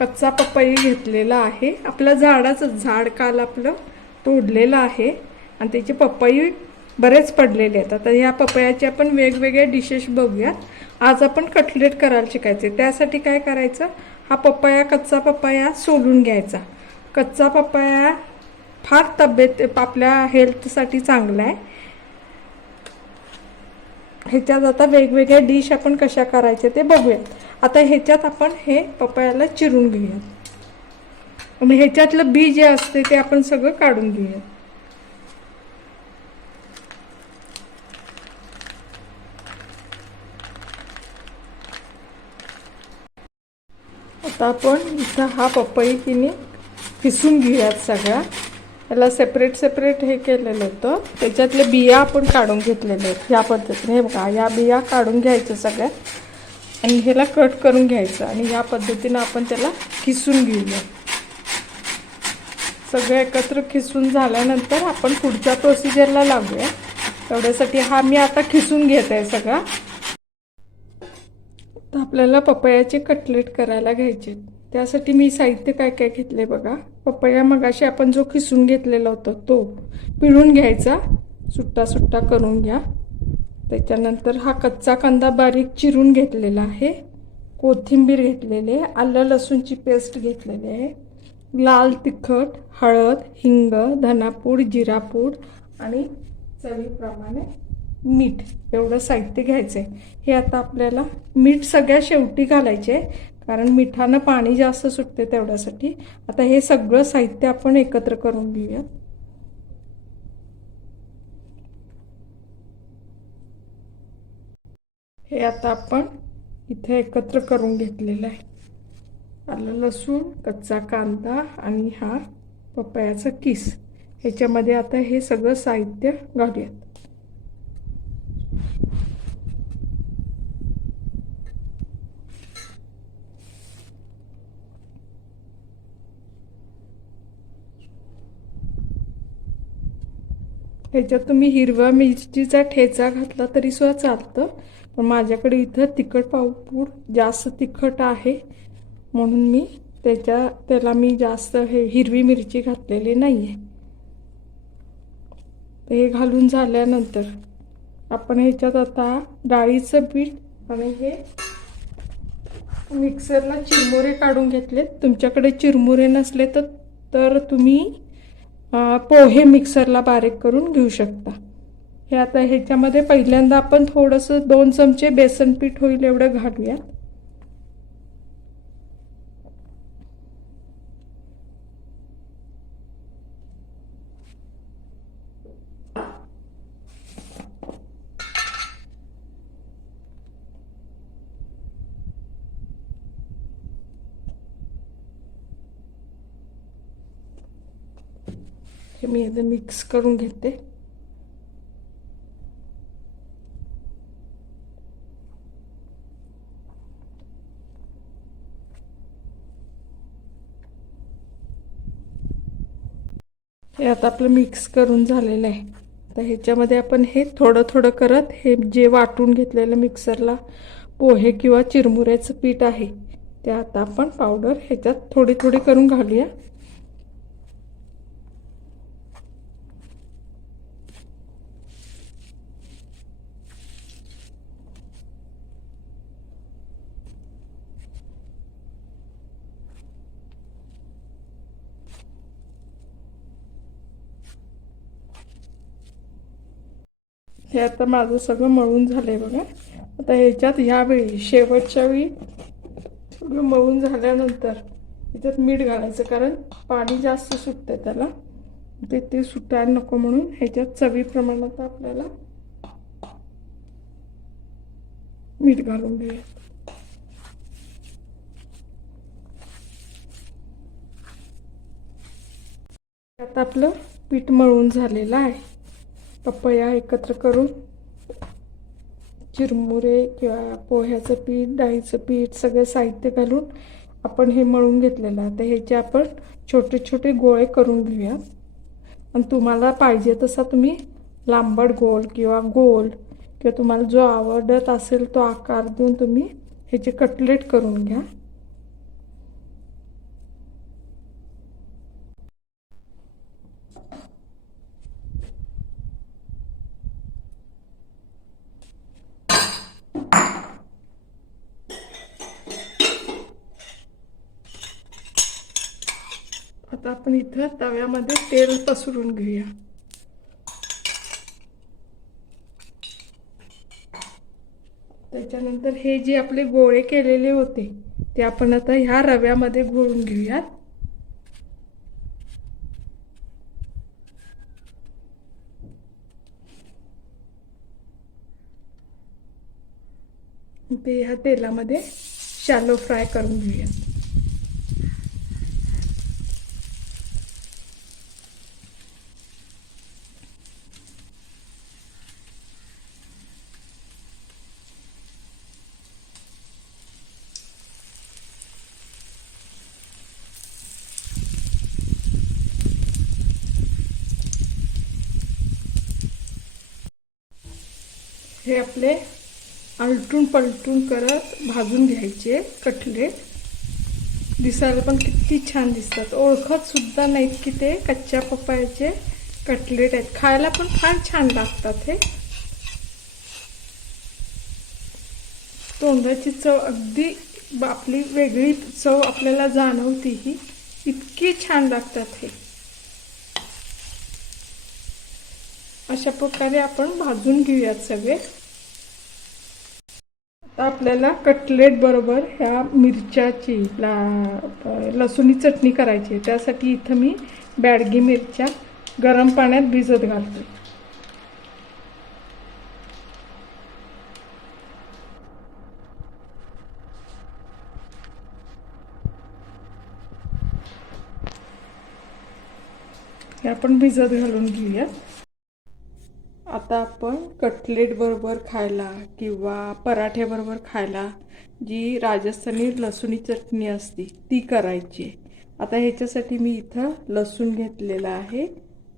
कच्चा पपई घेतलेला आहे. आपलं झाडाचं झाड काल आपलं तोडलेलं आहे. आणि त्याचे पपई बरेच पडलेले आहेत. आता ह्या पपयाचे आपण वेगवेगळ्या डिशेस बघूयात. आज आपण कटलेट करायला शिकायचे त्यासाठी काय करायचं? हा पपया कच्चा पपया सोलून घ्यायचा. कच्चा पपया फार तब्येत आपल्या हेल्थसाठी चांगला आहे. ह्याच्यात आता वेगवेगळ्या डिश आपण कशा करायच्या ते बघूयात. आता ह्याच्यात आपण हे पपयाला चिरून घेऊयात. आणि ह्याच्यातलं बी जे असते ते आपण सगळं काढून घेऊयात. आता आपण इथं हा पपई तिने किसून घेऊयात सगळा. त्याला सेपरेट सेपरेट हे केलेलं होतं. त्याच्यातले बिया आपण काढून घेतलेले आहेत. या पद्धतीने. हे बघा या बिया काढून घ्यायच्या सगळ्या. आणि ह्याला कट करून घ्यायचं आणि या पद्धतीनं आपण त्याला किसून घेऊया. सगळं एकत्र खिसून झाल्यानंतर आपण पुढच्या प्रोसिजरला लागूया. तेवढ्यासाठी हा मी आता खिसून घेत आहे सगळा. तर आपल्याला पपयाचे कटलेट करायला घ्यायचे त्यासाठी मी साहित्य काय काय घेतले बघा. पपया मगाशी आपण जो खिसून घेतलेला होता तो पिळून घ्यायचा. सुट्टा सुट्टा करून घ्या. त्याच्यानंतर हा कच्चा कांदा बारीक चिरून घेतलेला आहे. कोथिंबीर घेतलेली आहे. आलं लसूणची पेस्ट घेतलेली आहे. लाल तिखट हळद हिंग धनापूड जिरापूड आणि चवीप्रमाणे मीठ. एवढं साहित्य घ्यायचं आहे हे आता आपल्याला मीठ सगळ्या शेवटी घालायचे आहे. कारण मिठानं पाणी जास्त सुटते तेवढ्यासाठी. आता हे सगळं साहित्य आपण एकत्र करून घेऊयात. हे आता आपण इथे एकत्र करून घेतलेलं आहे. आलं लसूण कच्चा कांदा आणि हा पपयाचा किस. ह्याच्यामध्ये आता हे सगळं साहित्य घालूयात. ह्याच्यात तुम्ही हिरव्या मिरचीचा ठेचा घातला तरी सुद्धा चालतं. पण माझ्याकडे इथं तिखट पावपूड जास्त तिखट आहे. म्हणून मी त्याच्या त्याला मी जास्त हे हिरवी मिरची घातलेली नाही आहे हे घालून झाल्यानंतर आपण ह्याच्यात आता डाळीचं पीठ आणि हे मिक्सरला चिरमुरे काढून घेतलेत. तुमच्याकडे चिरमुरे नसले तर तर तुम्ही पोहे मिक्सरला बारीक करून घेऊ शकता. हे आता ह्याच्यामध्ये पहिल्यांदा आपण थोडंसं दोन चमचे बेसन पीठ होईल एवढं घालूयात. हे मी आता मिक्स करून घेते. हे आता आपलं मिक्स करून झालेलं आहे. तर ह्याच्यामध्ये आपण हे थोडं थोडं करत हे जे वाटून घेतलेलं मिक्सरला पोहे किंवा चिरमुऱ्याचं पीठ आहे ते आता आपण पावडर ह्याच्यात थोडी थोडी करून घालूया. हे आता माझं सगळं मळून झालं आहे बघा. आता ह्याच्यात ह्यावेळी शेवटच्या वेळी सगळं मळून झाल्यानंतर ह्याच्यात मीठ घालायचं कारण पाणी जास्त सुटतं त्याला. ते ते सुटायला नको म्हणून ह्याच्यात चवीप्रमाणात आपल्याला मीठ घालून घेऊया. आता आपलं पीठ मळून झालेलं आहे. पपया एकत्र करून चिरमुरे किंवा पोह्याचं पीठ डाळीचं पीठ सगळं साहित्य घालून आपण हे मळून घेतलेलं. आता तर ह्याचे आपण छोटे छोटे गोळे करून घेऊया. आणि तुम्हाला पाहिजे तसा तुम्ही लांबड गोल किंवा गोल किंवा तुम्हाला जो आवडत असेल तो आकार देऊन तुम्ही ह्याचे कटलेट करून घ्या आता आपण इथं तव्यामध्ये तेल पसरून घेऊया. त्याच्यानंतर हे जे आपले गोळे केलेले होते ते आपण आता ह्या रव्यामध्ये घोळून घेऊयात. ते ह्या तेलामध्ये शॅलो फ्राय करून घेऊयात. हे आपले आलटून पलटून करत भाजून घ्यायचे कटलेट दिसायला पण किती छान दिसतात. ओळखत सुद्धा नाहीत की ते कच्च्या पपायाचे कटलेट आहेत. खायला पण फार छान लागतात हे. तोंडाची चव अगदी आपली वेगळी चव आपल्याला जाणवती ही. इतकी छान लागतात हे. अशा प्रकारे आपण भाजून घेऊयात सगळे. आता आपल्याला कटलेट बरोबर ह्या मिरच्याची ला लसुणी चटणी करायची आहे. त्यासाठी इथं मी बॅडगी मिरच्या गरम पाण्यात भिजत घालते. हे आपण भिजत घालून घेऊयात. आता आपण कटलेट बरोबर खायला किंवा पराठ्याबरोबर खायला जी राजस्थानी लसुणी चटणी असते ती करायची. आता ह्याच्यासाठी मी इथं लसूण घेतलेला आहे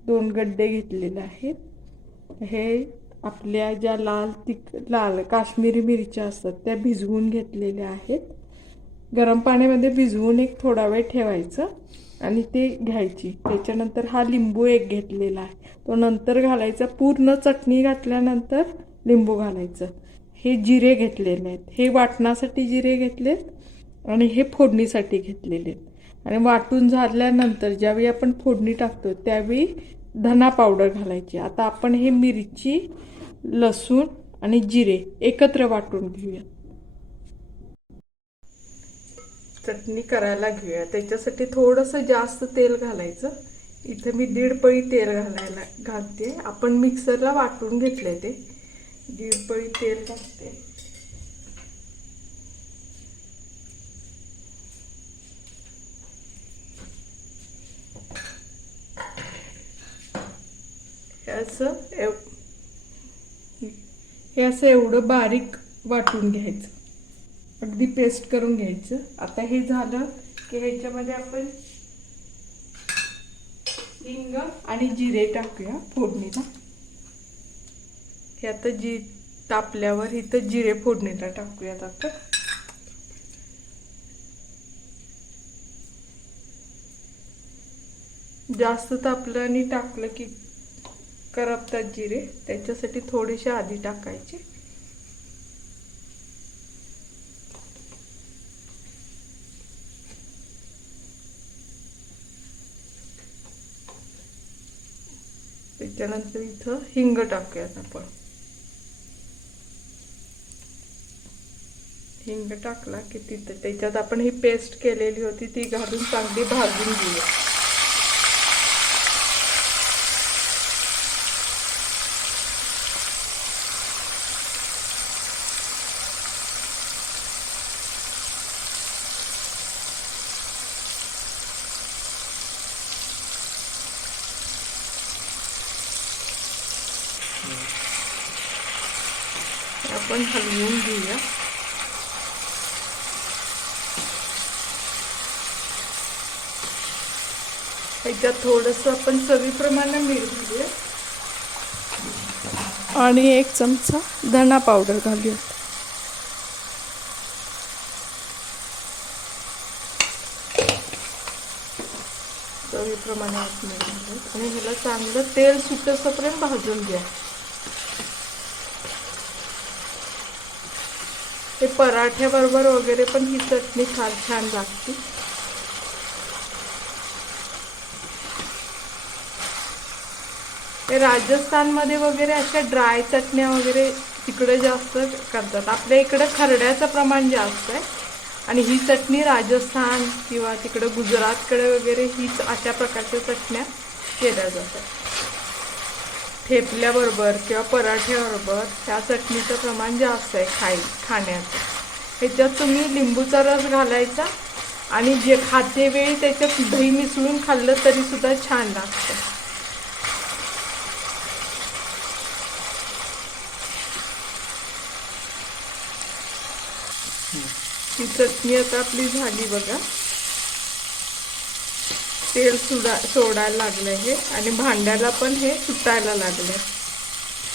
दोन गड्डे घेतलेले आहेत. हे आपल्या ज्या लाल तिक लाल काश्मीरी मिरच्या असतात त्या भिजवून घेतलेल्या आहेत. गरम पाण्यामध्ये भिजवून एक थोडा वेळ ठेवायचं. आणि ते घ्यायची. त्याच्यानंतर हा लिंबू एक घेतलेला आहे. तो नंतर घालायचा. पूर्ण चटणी घातल्यानंतर लिंबू घालायचं. हे जिरे घेतलेले आहेत. हे वाटणासाठी जिरे घेतलेत आणि हे फोडणीसाठी घेतलेले आहेत. आणि वाटून झाल्यानंतर ज्यावेळी आपण फोडणी टाकतो त्यावेळी धना पावडर घालायची. आता आपण हे मिरची लसूण आणि जिरे एकत्र वाटून घेऊया चटणी करायला घेऊया. त्याच्यासाठी थोडंसं जास्त तेल घालायचं. इथं मी दीड पळी तेल घालायला घालते. आपण मिक्सरला वाटून घेतलंय ते. दीड पळी तेल घालते. असं एव हे असं एवढं बारीक वाटून घ्यायचं. अगदी पेस्ट करून घ्यायचं. आता हे झालं की ह्याच्यामध्ये आपण हिंग आणि जिरे टाकूया फोडणीला. हे आता जी तापल्यावर इथं जिरे फोडणीला टाकूयात आता. जास्त तापलं आणि टाकलं की करपतात जिरे त्याच्यासाठी थोडेसे आधी टाकायचे. त्याच्यानंतर इथं हिंग टाकूयात आपण. हिंग टाकला की तिथं त्याच्यात आपण ही पेस्ट केलेली होती ती घालून चांगली भाजून घेऊया. आपण हलवून घेऊया. एकदा थोडंसं आपण चवीप्रमाणे मीठ घालूया. आणि एक चमचा धना पावडर घालूया. चवीप्रमाणे मीठ घालूया. आणि ह्याला चांगलं तेल सुटेपर्यंत भाजून घ्या. हे पराठ्याबरोबर वगैरे पण ही चटणी फार छान लागते. राजस्थानमध्ये वगैरे अशा ड्राय चटण्या वगैरे तिकडे जास्त करतात. आपल्या इकडं खरड्याचं प्रमाण जास्त आहे. आणि ही चटणी राजस्थान किंवा तिकडं गुजरातकडे वगैरे हीच अशा प्रकारच्या चटण्या केल्या जातात. ठेपल्याबरोबर किंवा पराठ्याबरोबर ह्या चटणीचं प्रमाण जास्त आहे खाई खाण्याचं. ह्याच्यात तुम्ही लिंबूचा रस घालायचा आणि जे खातेवेळी त्याच्यात दही मिसळून खाल्लं तरी सुद्धा छान लागतं. ही चटणी आता आपली झाली बघा. तेल सुडा सोडायला लागलं हे आणि भांड्याला पण हे सुटायला लागलं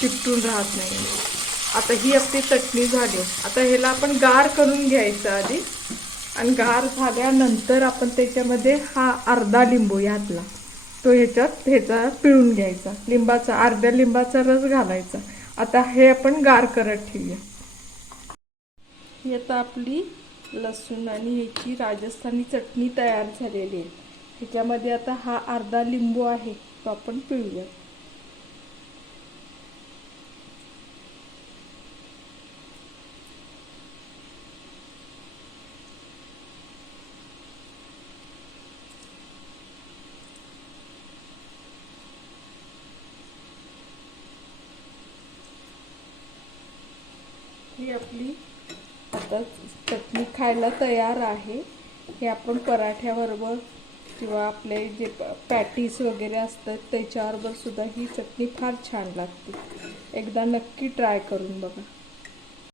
चिपटून राहत नाही. आता ही आपली चटणी झाली. आता ह्याला आपण गार करून घ्यायचं आधी. आणि गार झाल्यानंतर आपण त्याच्यामध्ये हा अर्धा लिंबू यातला तो ह्याच्यात ह्याचा पिळून घ्यायचा. लिंबाचा अर्ध्या लिंबाचा रस घालायचा. आता हे आपण गार करत ठेवूया. ही आता आपली लसूण आणि ह्याची राजस्थानी चटणी तयार झालेली आहे. ह्याच्यामध्ये आता हा अर्धा लिंबू आहे तो आपण पिळूया. ही आपली आता चटणी खायला तयार आहे. हे आपण पराठ्याबरोबर किंवा आपले जे पॅटीस वगैरे असतात त्याच्याबरोबर सुद्धा ही चटणी फार छान लागते. एकदा नक्की ट्राय करून बघा.